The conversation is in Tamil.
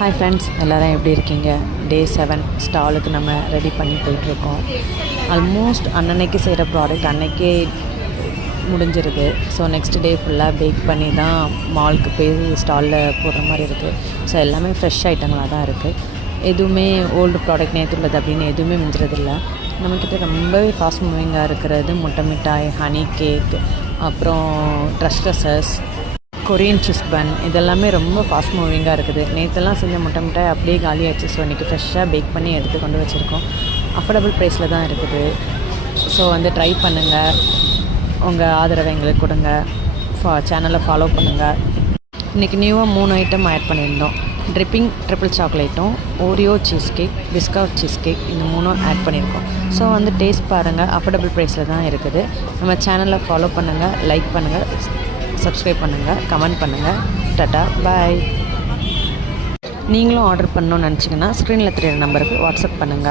ஹாய் ஃப்ரெண்ட்ஸ், எல்லோரும் எப்படி இருக்கீங்க? டே 7 ஸ்டாலுக்கு நம்ம ரெடி பண்ணி போயிட்டுருக்கோம். ஆல்மோஸ்ட் அன்னன்னைக்கு செய்கிற ப்ராடக்ட் அன்றைக்கே முடிஞ்சிருது. ஸோ நெக்ஸ்ட் டே ஃபுல்லாக பேக் பண்ணி தான் மாலுக்கு போய் ஸ்டாலில் போடுற மாதிரி இருக்குது. ஸோ எல்லாமே ஃப்ரெஷ் ஐட்டங்களாக தான் இருக்குது. எதுவுமே ஓல்டு ப்ராடக்ட் நேற்று உள்ளது அப்படின்னு எதுவுமே மிஞ்சுறதில்ல. நம்மக்கிட்ட ரொம்பவே ஃபாஸ்ட் மூவிங்காக இருக்கிறது முட்டை மிட்டாய், ஹனி கேக், அப்புறம் ட்ரஸ்டஸஸ், கொரியன் சீஸ் பன், இதெல்லாமே ரொம்ப ஃபாஸ்ட் மூவிங்காக இருக்குது. நேற்றெல்லாம் செஞ்ச முட்டை மிட்டாய் அப்படியே காலியாகிடுச்சு. ஸோ இன்றைக்கி ஃப்ரெஷ்ஷாக பேக் பண்ணி எடுத்து கொண்டு வச்சுருக்கோம். அஃபோர்டபுள் ப்ரைஸில் தான் இருக்குது. ஸோ ட்ரை பண்ணுங்கள், உங்கள் ஆதரவை எங்களுக்கு கொடுங்க, சேனலை ஃபாலோ பண்ணுங்கள். இன்றைக்கி நியூவாக 3 ஐட்டம் ஆட் பண்ணியிருந்தோம். ட்ரிப்பிங் ட்ரிபிள் சாக்லேட்டும், Oreo cheese cake, biscuit cheese cake, இந்த 3 ஆட் பண்ணியிருக்கோம். ஸோ டேஸ்ட் பாருங்கள், அஃபோர்டபுள் ப்ரைஸில் தான் இருக்குது. நம்ம சேனலை ஃபாலோ பண்ணுங்கள், லைக் பண்ணுங்கள், சப்ஸ்கிரைப் பண்ணுங்கள், கமெண்ட் பண்ணுங்கள். டாடா, பாய். நீங்களும் ஆர்டர் பண்ணணும்னு நினச்சிங்கன்னா ஸ்க்ரீனில் தெரியிற நம்பருக்கு வாட்ஸ்அப் பண்ணுங்கள்.